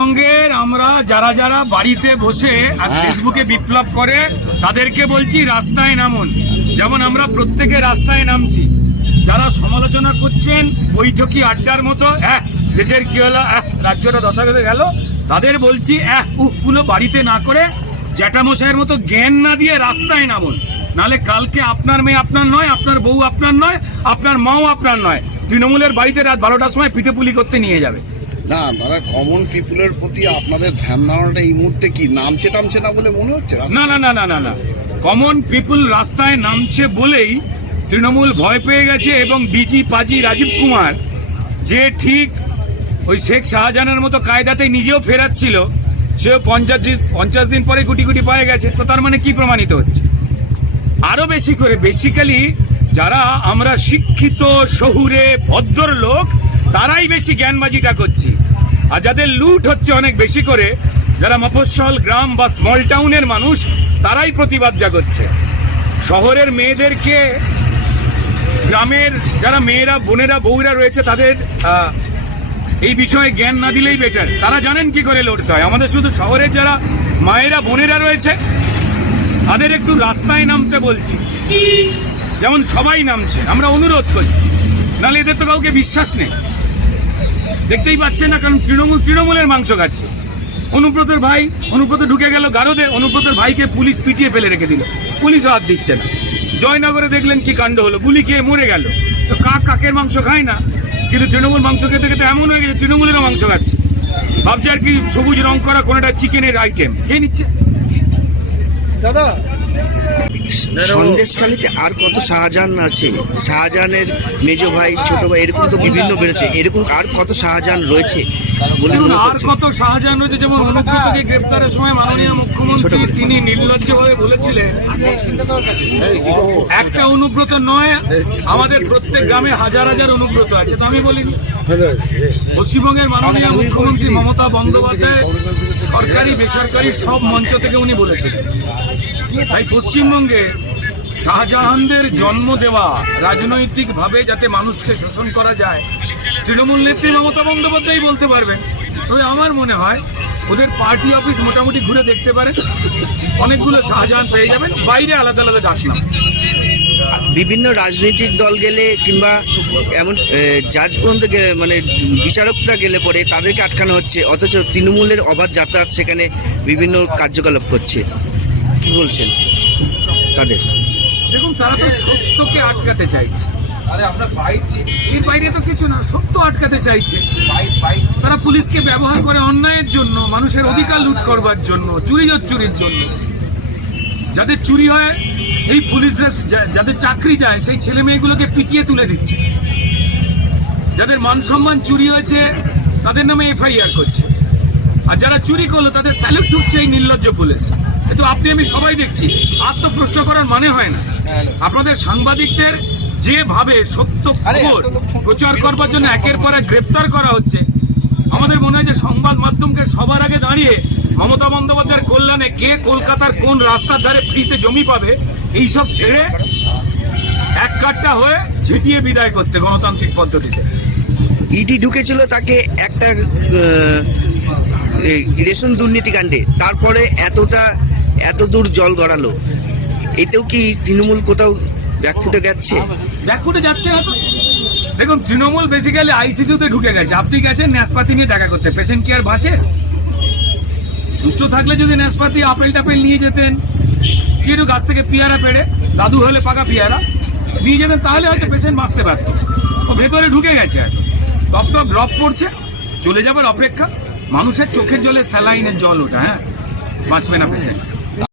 পশ্চিমবঙ্গের আমরা যারা যারা বাড়িতে বসে আর ফেসবুকে বিপ্লব করে তাদেরকে বলছি রাস্তায় নামুন। যেমন আমরা প্রত্যেকে রাস্তায় নামছি। যারা সমালোচনা করছেন বৈঠকি আড্ডার মতো হ্যাঁ দেশের কি হলো? আহ, রাজ্যটা দশাগতে গেল? তাদের বলছি হ্যাঁ গুলো বাড়িতে না করে জ্যাঠামশাইয়ের মতো জ্ঞান না দিয়ে রাস্তায় নামুন। নালে কালকে আপনার মেয়ে আপনার নয় আপনার বউ আপনার নয় আপনার মাও আপনার নয়। তৃণমূলের বাড়িতে রাত বারোটার সময় পিঠেপুলি করতে নিয়ে যাবে। না মানে কমন পিপুলের প্রতি আপনাদের ধ্যান ধারণাটা এই মুহূর্তে কি? নামছে, টামছে না বলে মনে হচ্ছে? না না না না না না। কমন পিপুল রাস্তায় নামছে বলেই তৃণমূল ভয় পেয়ে গেছে এবং ডিজি পাজি, রাজীব কুমার, যে ঠিক ওই শেখ শাহজাহানের মতো কায়দাতে নিজেও ফেরাচ্ছিল, সেও পঞ্চাশ দিন পঞ্চাশ দিন পরে গুটি গুটি পায়ে গেছে। তো তার মানে কি প্রমাণিত হচ্ছে? আরও বেশি করে বেসিক্যালি যারা আমরা শিক্ষিত, শহুরে ভদ্র লোক তারাই বেশি জ্ঞানবাজিটা করছি। আর যাদের লুট হচ্ছে অনেক বেশি করে, যারা মফস্বল গ্রাম বা স্মল টাউনের মানুষ, তারাই প্রতিবাদ জাগচ্ছে। শহরের মেয়েদেরকে গ্রামের যারা মেয়েরা, বোনেরা, বউরা রয়েছে, তাদের এই বিষয়ে জ্ঞান না দিলেই বেটার তারা জানেন কি করে লড়তে হয়। আমাদের শুধু শহরের যারা মায়েরা, বোনেরা রয়েছে, তাদের একটু রাস্তায় নামতে বলছি। যেমন সবাই নামছে, আমরা অনুরোধ করছি। নাহলে এদের তো কাউকে বিশ্বাস নেই। দেখতেই পাচ্ছেন না, কারণ তৃণমূল তৃণমূলের মাংস খাচ্ছে। অনুব্রতের ভাই, অনুব্রত ঢুকে গেল গারদে, অনুব্রতের ভাইকে পুলিশ পিটিয়ে ফেলে রেখে দিল। পুলিশ হাত দিচ্ছে না। জয়নগরে দেখলেন কি কাণ্ড হলো, গুলি খেয়ে মরে গেল। তো কাক কাকের মাংস খায় না, কিন্তু তৃণমূল মাংস খেতে খেতে এমন হয়ে গেছে, তৃণমূলেরও মাংস খাচ্ছে। ভাবছে আর কি সবুজ রং করা কোনোটা চিকেনের আইটেম খেয়ে নিচ্ছে? সন্দেশখালীতে আর কত শাহজাহান আছে? শাহজাহানের মেজ ভাই ছোট ভাই এরকম তো বিভিন্ন বেরোচ্ছে এরকম আর কত শাহজাহান রয়েছে বলে আর কত শাহজাহান রয়েছে যেমন অনুব্রতকে গ্রেপ্তারের সময় মাননীয় মুখ্যমন্ত্রী তিনি নির্লজ্জভাবে বলেছিলেন একটা অনুব্রত নয় আমাদের প্রত্যেক গ্রামে হাজার হাজার অনুব্রত আছে। তো আমি বলিনি। পশ্চিমবঙ্গের মাননীয় মুখ্যমন্ত্রী মমতা বন্দ্যোপাধ্যায় সরকারি বেসরকারি সব মঞ্চ থেকে উনি বলেছিলেন। তাই পশ্চিমবঙ্গে শাহজাহানদের জন্ম দেওয়া রাজনৈতিকভাবে যাতে মানুষকে শোষণ করা যায়, তৃণমূল নেত্রী মমতা বন্দ্যোপাধ্যায় বলতে পারবেন। তবে আমার মনে হয় ওদের পার্টি অফিস মোটামুটি ঘুরে দেখতে পারেন, অনেকগুলো শাহজাহান পেয়ে যাবেন, বাইরে আলাদা আলাদা ডাক নাম। বিভিন্ন রাজনৈতিক দল গেলে কিংবা এমন জাজ পর্যন্ত মানে বিচারকরা গেলে পরে তাদেরকে আটকানো হচ্ছে, অথচ তৃণমূলের অবাধ যাতায়াত সেখানে বিভিন্ন কার্যকলাপ করছে। কি বলছেন? তাদের। দেখুন তারা তো সত্যকে আটকাতে চাইছে। এর বাইরে তো কিছু না সত্য আটকাতে চাইছে। তারা পুলিশকে ব্যবহার করে অন্যায়ের জন্য মানুষের অধিকার লুট করবার জন্য চুরি চুরির জন্য। যাদের চুরি হয় এই পুলিশরা যাদের চাকরি যায় সেই ছেলে মেয়েগুলোকে পিটিয়ে তুলে দিচ্ছে। যাদের মান সম্মান চুরি হয়েছে তাদের নামে এফআইআর করছে। আর যারা চুরি করল তাদের স্যালুট ঢুকছে এই নির্লজ্জ পুলিশ। কিন্তু আপনি আমি সবাই দেখছি। আত্মপ্রশ্ন করার মানে হয় না। আপনাদের সাংবাদিকদের যেভাবে সত্য খবর প্রচার করবার জন্য একের পর এক গ্রেপ্তার করা হচ্ছে আমাদের মনে হয় যে সংবাদ মাধ্যমকে সবার আগে দাঁড়িয়ে মমতা বন্দ্যোপাধ্যায়ের কল্যাণে কে কলকাতার কোন রাস্তার ধারে ফ্রিতে জমি পাবে এইসব ছেড়ে এক কাট্টা হয়ে ঝেঁটিয়ে বিদায় করতে গণতান্ত্রিক পদ্ধতিতে। ইডি ঢুকেছিল তাকে একটা রেশন দুর্নীতি কাণ্ডে। তারপরে এতটা, এত দূর জল গড়ালো। এতেও কি তৃণমূল কোথাও ব্যাকফুটে গেছে? ব্যাকফুটে যাচ্ছে দেখুন, তৃণমূল বেসিক্যালি আইসিসিউতে ঢুকে গেছে। আপনি গেছেন ন্যাসপাতি নিয়ে দেখা করতে। পেশেন্ট কি আর বাঁচে? সুস্থ থাকলে যদি ন্যাসপাতি আপেল টাপেল নিয়ে যেতেন, কি একটু গাছ থেকে পেয়ারা পেড়ে, দাদু হলে পাকা পেয়ারা নিয়ে যেতেন, তাহলে হয়তো পেশেন্ট বাঁচতে পারত। ও ভেতরে ঢুকে গেছে। আর ড্রপ পড়ছে চলে যাবার অপেক্ষা। মানুষের চোখের জলে স্যালাইনের জল ওটা হ্যাঁ? বাঁচবে না পেশেন্ট।